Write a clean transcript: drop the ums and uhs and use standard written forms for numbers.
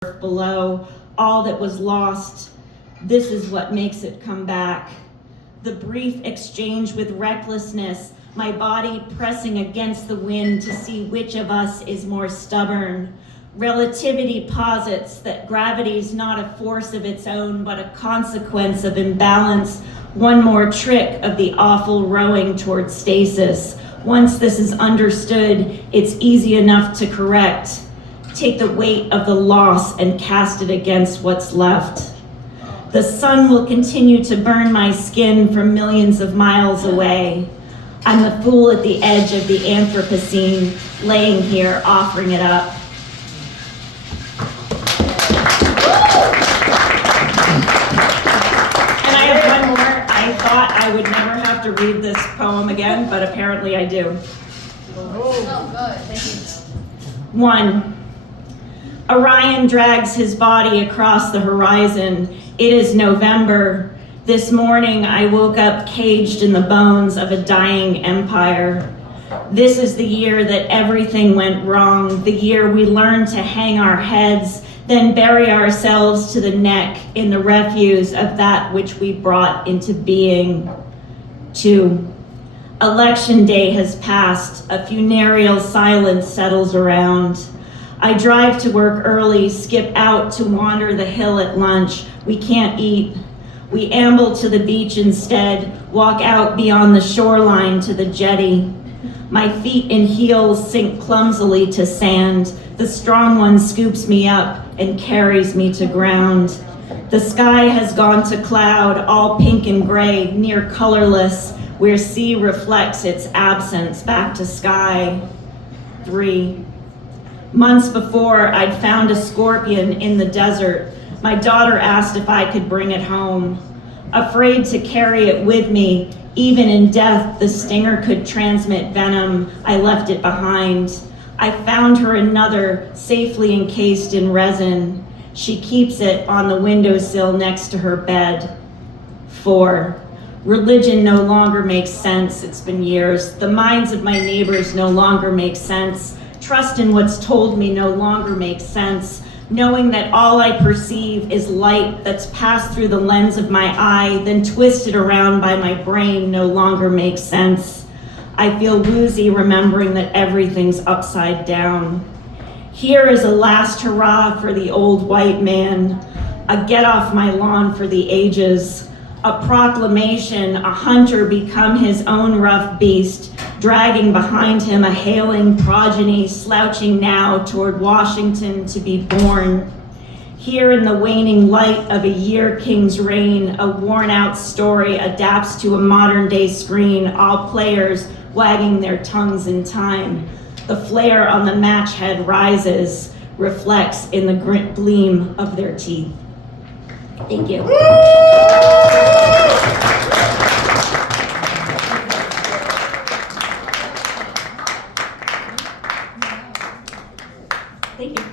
below, all that was lost, this is what makes it come back. The brief exchange with recklessness, my body pressing against the wind to see which of us is more stubborn. Relativity posits that gravity's not a force of its own, but a consequence of imbalance. One more trick of the awful rowing toward stasis. Once this is understood, it's easy enough to correct. Take the weight of the loss and cast it against what's left. The sun will continue to burn my skin from millions of miles away. I'm the fool at the edge of the Anthropocene, laying here offering it up. And I have one more. I thought I would never have to read this poem again, but apparently I do. Oh, good. Thank you. 1. Orion drags his body across the horizon. It is November. This morning I woke up caged in the bones of a dying empire. This is the year that everything went wrong, the year we learned to hang our heads, then bury ourselves to the neck in the refuse of that which we brought into being. 2. Election day has passed. A funereal silence settles around. I drive to work early, skip out to wander the hill at lunch. We can't eat. We amble to the beach instead, walk out beyond the shoreline to the jetty. My feet in heels sink clumsily to sand. The strong one scoops me up and carries me to ground. The sky has gone to cloud, all pink and gray, near colorless, where sea reflects its absence back to sky. 3. Months before, I'd found a scorpion in the desert. My daughter asked if I could bring it home. Afraid to carry it with me, even in death, the stinger could transmit venom. I left it behind. I found her another, safely encased in resin. She keeps it on the windowsill next to her bed. 4. Religion no longer makes sense. It's been years. The minds of my neighbors no longer make sense. Trust in what's told me no longer makes sense. Knowing that all I perceive is light that's passed through the lens of my eye, then twisted around by my brain no longer makes sense. I feel woozy remembering that everything's upside down. Here is a last hurrah for the old white man, a get off my lawn for the ages, a proclamation, a hunter become his own rough beast, dragging behind him a hailing progeny, slouching now toward Washington to be born. Here in the waning light of a year king's reign, a worn-out story adapts to a modern-day screen, all players wagging their tongues in time. The flare on the match head rises, reflects in the gleam of their teeth. Thank you. Thank you.